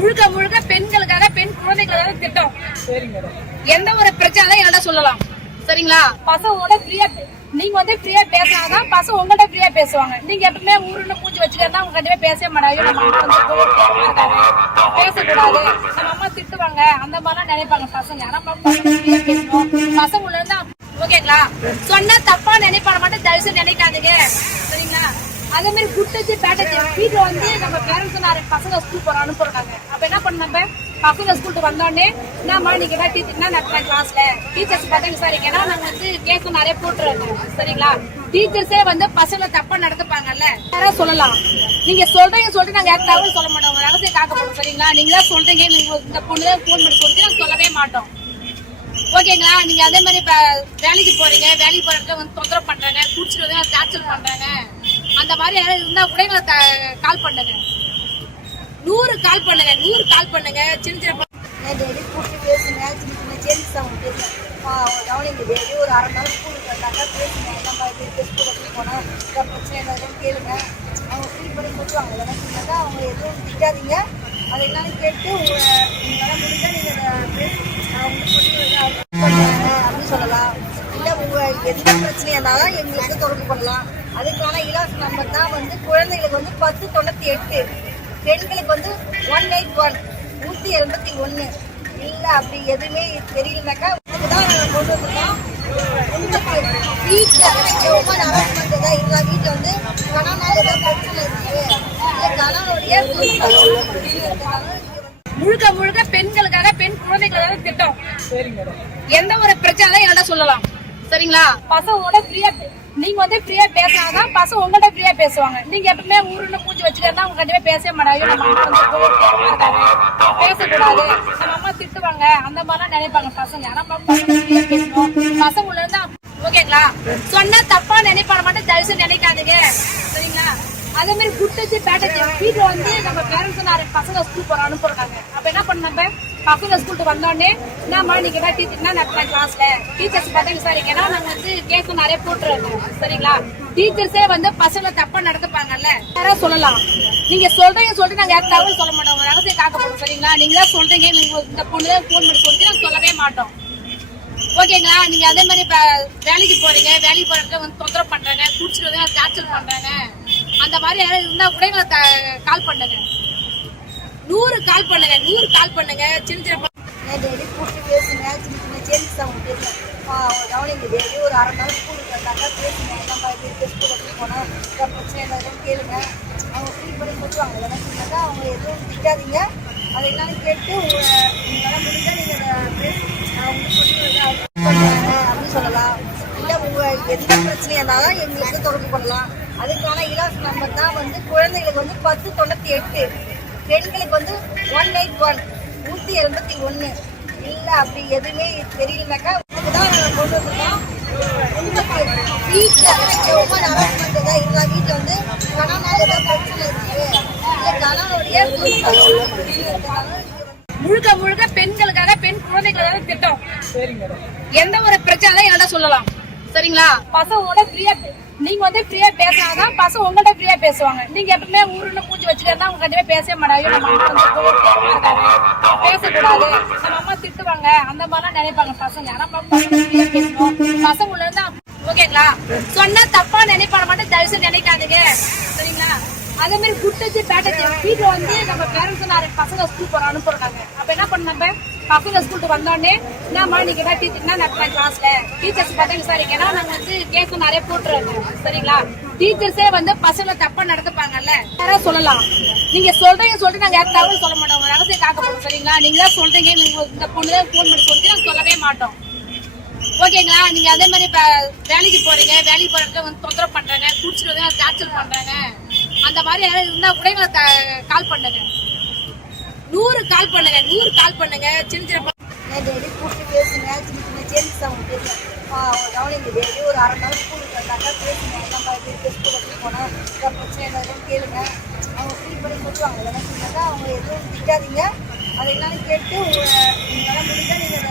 முழுக்க முழுக்க பெண்களுக்காக பெண் குழந்தைகளுக்காக திட்டம். எந்த ஒரு பிரச்சனை என்கிட்ட சொல்லலாம். சரிங்களா? பசங்களோட ஃப்ரீயா நீங்க வந்து ஃப்ரீயா பேசினாதான் பசங்க உங்கள்கிட்ட ஃப்ரீயா பேசுவாங்க. நீங்க எப்பவுமே ஊருன்னு பூச்சி வச்சுக்கிறதா அவங்க கண்டிப்பா பேசவே மாட்டாங்க. நம்ம அம்மா வந்து பேசக்கூடாது, நம்ம அம்மா திட்டுவாங்க, அந்த மாதிரிலாம் நினைப்பாங்க பசங்க. நம்ம ஃப்ரீயா பேசணும் பசங்க இருந்தா ஓகேங்களா? சொன்னா தப்பா நினைப்பான மட்டும் தயவுசெய்து நினைக்காதீங்க. சரிங்களா? அதே மாதிரி குட்டச்சு பேட்டச்சு வீட்டுல வந்து நம்ம பேரண்ட்ஸ் நிறைய பசங்க ஸ்கூல் போற அனுப்புறாங்க. அப்ப என்ன பண்ண நம்ம பசங்க ஸ்கூலுக்கு வந்தோடனே என்னம்மா நீங்க என்ன டீச்சர் நடத்துறேன் கிளாஸ்ல டீச்சர்ஸ் பார்த்தா விசாரிக்கனா நாங்க வந்து கேஸ் நிறைய போட்டுருவோம். சரிங்களா? டீச்சர்ஸே வந்து பசங்களை தப்பா நடத்துப்பாங்கல்ல, யாராவது சொல்லலாம். நீங்க சொல்றீங்க சொல்லிட்டு நாங்க யாரும் தகவல் சொல்ல மாட்டோம், உங்க ரகசியம் காக்க போறோம். சரிங்களா? நீங்க தான் சொல்றீங்க, நீங்க இந்த பொண்ணுதான் போன் பண்ணி கொடுத்து நாங்க சொல்லவே மாட்டோம். ஓகேங்களா? நீங்க அதே மாதிரி வேலைக்கு போறீங்க, வேலைக்கு போறதுல வந்து தொந்தரவு பண்றாங்க, குடிச்சிட்டு வந்து டார்ச்சர் பண்றாங்க, அந்த மாதிரி யாராவது இருந்தா கூட எங்களை கால் பண்ணுங்க. 100 கால் பண்ணுங்க, 100 கால் பண்ணுங்க. சின்ன சின்ன கூப்பிட்டு பேசுங்க, சின்ன சின்ன சேஞ்சஸ் அவங்க பேசுங்க. கவனிங்க டெய்லி ஒரு அரை நாள் ஸ்கூலுக்கு வந்தாக்கா பேசுங்க. இந்த மாதிரி ஸ்கூலுக்கு போனால் இந்த பிரச்சனை எதாவது கேளுங்க. அவங்க ஃபீல் பண்ணி சொல்லுவாங்க. இதெல்லாம் சொன்னாக்கா அவங்க எதுவும் திட்டாதீங்க. அதை என்னன்னு கேட்டு உங்களால் முடிஞ்சால் நீங்கள் அப்படின்னு சொல்லலாம். இல்லை உங்கள் எந்த பிரச்சனையாக இருந்தாலும் எங்களுக்கு தொடர்பு பண்ணலாம். அதுக்கான இலவச நம்பர் தான் வந்து குழந்தைகளுக்கு வந்து 1098, பெண்களுக்கு வந்து 181 181. இல்லை அப்படி எதுவுமே தெரியலனாக்கா இதுதான் நாங்கள் கொண்டு வந்துருக்கோம். உங்களுக்கு வீட்டில் ஒவ்வொரு அரசு தான் இருந்தால் வீட்டில் வந்து கணவனால ஏதாவது பிரச்சனை இருக்குது, இல்லை கணவனுடைய முழுக்க முழுக்க பெண்களுக்காக பெண் குழந்தைகளுக்காக திட்டம். எந்த ஒரு பிரச்சனை என்கிட்ட சொல்லலாம். சரிங்களா? பசங்களோட ஃப்ரீயா நீங்க வந்து ஃப்ரீயா பேசினாதான் பசங்க உங்கள்கிட்ட ஃப்ரீயா பேசுவாங்க. நீங்க எப்பவுமே ஊருன்னு பூச்சி வச்சுக்கிறதா அவங்க கண்டிப்பா பேசவே மாட்டாங்க. நம்ம அம்மா வந்து பேசக்கூடாது, நம்ம அம்மா திட்டுவாங்க, அந்த மாதிரிலாம் நினைப்பாங்க பசங்க. நம்ம ஃப்ரீயா பேசணும் பசங்க இருந்தா ஓகேங்களா? சொன்னா தப்பா நினைப்பான மட்டும் தயவுசெய்து நினைக்காதீங்க. சரிங்களா? அதே மாதிரி குட்டச்சு பேட்டச்சு வீட்டுல வந்து நம்ம பேரண்ட்ஸ் நிறைய பசங்க ஸ்கூல் போற அனுப்புறாங்க. அப்ப என்ன பண்ண நம்ம பசங்க ஸ்கூலுக்கு வந்தோடனே என்னம்மா நீங்க என்ன டீச்சர் நடத்துறேன் கிளாஸ்ல டீச்சர்ஸ் பார்த்தா விசாரிக்கனா நாங்க வந்து கேஸ் நிறைய போட்டுருவோம். சரிங்களா? டீச்சர்ஸே வந்து பசங்களை தப்பா நடத்துப்பாங்கல்ல, யாராவது சொல்லலாம். நீங்க சொல்றீங்க சொல்லிட்டு நாங்க யாரும் தகவல் சொல்ல மாட்டோம், உங்க ரகசியம் காக்க போறோம். சரிங்களா? நீங்க தான் சொல்றீங்க, நீங்க இந்த பொண்ணுதான் போன் பண்ணி கொடுத்து நாங்க சொல்லவே மாட்டோம். ஓகேங்களா? நீங்க அதே மாதிரி வேலைக்கு போறீங்க, வேலைக்கு போறதுல வந்து தொந்தரவு பண்றாங்க, குடிச்சிட்டு வந்து டார்ச்சர் பண்றாங்க, அந்த மாதிரி யாராவது இருந்தா கூட எங்களை கால் பண்ணுங்க. 100 கால் பண்ணுங்க, 100 கால் பண்ணுங்க. சின்ன சின்ன டெய்லி கூப்பிட்டு பேசுங்க, சின்ன சின்ன சேஞ்சஸ் அவங்க பேசுங்க. கவனிங்க டெய்லி ஒரு அரை நாள் ஸ்கூலுக்கு வந்தாக்கா பேசுங்க. இந்த மாதிரி ஸ்கூலுக்கு போனால் இந்த பிரச்சனை எதாவது கேளுங்க. அவங்க ஃபீல் பண்ணி சொல்லுவாங்க. இதெல்லாம் சொன்னாக்கா அவங்க எதுவும் திட்டாதீங்க. அதை என்னன்னு கேட்டு உங்களால் முடிஞ்சால் நீங்கள் அப்படின்னு சொல்லலாம். இல்லை உங்கள் எந்த பிரச்சனையாக இருந்தாலும் எங்களுக்கு தொடர்பு பண்ணலாம். அதுக்கான இலவச நம்பர் தான் வந்து குழந்தைகளுக்கு வந்து 1098, பெண்களுக்கு வந்து 181 181. இல்லை அப்படி எதுவுமே தெரியலனாக்கா இதுதான் நாங்கள் கொண்டு வந்துருக்கோம். உங்களுக்கு வீட்டில் ஒவ்வொரு அரசு தான் இருந்தால் வீட்டில் வந்து கணவனால ஏதாவது பிரச்சனை இருக்குது, இல்லை கணவனுடைய முழுக்க முழுக்க பெண்களுக்காக பெண் குழந்தைகளுக்காக திட்டம். எந்த ஒரு பிரச்சனை என்கிட்ட சொல்லலாம். சரிங்களா? பசங்களோட ஃப்ரீயா நீங்க வந்து ஃப்ரீயா பேசினாதான் பசங்க உங்கள்கிட்ட ஃப்ரீயா பேசுவாங்க. நீங்க எப்பவுமே ஊருன்னு பூச்சி வச்சுக்கிறதா அவங்க கண்டிப்பா பேசவே மாட்டாங்க. நம்ம அம்மா வந்து பேசக்கூடாது, நம்ம அம்மா திட்டுவாங்க, அந்த மாதிரிலாம் நினைப்பாங்க பசங்க. நம்ம ஃப்ரீயா பேசணும் பசங்க இருந்தா ஓகேங்களா? சொன்னா தப்பா நினைப்பான மட்டும் தயவுசெய்து நினைக்காதீங்க. சரிங்களா? அதே மாதிரி குட்டச்சு பேட்டச்சு வீட்டுல வந்து நம்ம பேரண்ட்ஸ் நிறைய பசங்க ஸ்கூல் போற அனுப்புறாங்க. அப்ப என்ன பண்ண நம்ம பசங்க ஸ்கூலுக்கு வந்தோடனே என்னம்மா நீங்க என்ன டீச்சர் நடத்துறேன் கிளாஸ்ல டீச்சர்ஸ் பார்த்தா விசாரிக்கனா நாங்க வந்து கேஸ் நிறைய போட்டுருவோம். சரிங்களா? டீச்சர்ஸே வந்து பசங்களை தப்பா நடத்துப்பாங்கல்ல, யாராவது சொல்லலாம். நீங்க சொல்றீங்க சொல்லிட்டு நாங்க யாரும் தகவல் சொல்ல மாட்டோம், உங்க ரகசியம் காக்க போறோம். சரிங்களா? நீங்க தான் சொல்றீங்க, நீங்க இந்த பொண்ணுதான் போன் பண்ணி கொடுத்து நாங்க சொல்லவே மாட்டோம். ஓகேங்களா? நீங்க அதே மாதிரி வேலைக்கு போறீங்க, வேலைக்கு போறதுல வந்து தொந்தரவு பண்றாங்க, குடிச்சிட்டு வந்து டார்ச்சர் பண்றாங்க, அந்த மாதிரி யாராவது இருந்தா கூட எங்களை கால் பண்ணுங்க. 100 கால் பண்ணுங்க, 100 கால் பண்ணுங்க. சின்ன சின்ன டெய்லி கூப்பிட்டு பேசுங்க, சின்ன சின்ன சேஞ்சஸ் அவங்க பேசுங்க. கவனிங்க டெய்லி ஒரு அரை நாள் ஸ்கூலுக்கு வந்தாக்கா பேசுங்க. இந்த மாதிரி ஸ்கூலுக்கு போனால் இந்த பிரச்சனை எதாவது கேளுங்க. அவங்க ஃபீல் பண்ணி சொல்லுவாங்க. இதெல்லாம் சொன்னாக்கா அவங்க எதுவும் திட்டாதீங்க. அதை என்னன்னு கேட்டு உங்களால் முடிஞ்சால் நீங்கள்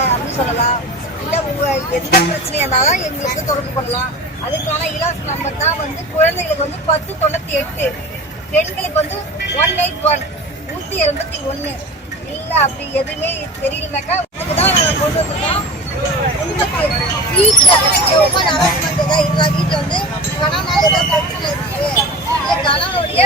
அப்படின்னு சொல்லலாம். இல்லை உங்கள் எந்த பிரச்சனையாக இருந்தாலும் எங்களுக்கு தொடர்பு பண்ணலாம். அதுக்கான இலவச நம்பர் தான் வந்து குழந்தைகளுக்கு வந்து 1098, பெண்களுக்கு வந்து 181 181 இல்ல அப்படி எதுவுமே தெரியலனாக்கா இதுதான் நாங்க கொண்டு வந்திருக்கோம். உங்களுக்கு வீட்டுல ரொம்ப அரசு தான் இருந்தா வீட்டுல வந்து கணவனால ஏதாவது பிரச்சனை இருக்கு இல்ல கணவனுடைய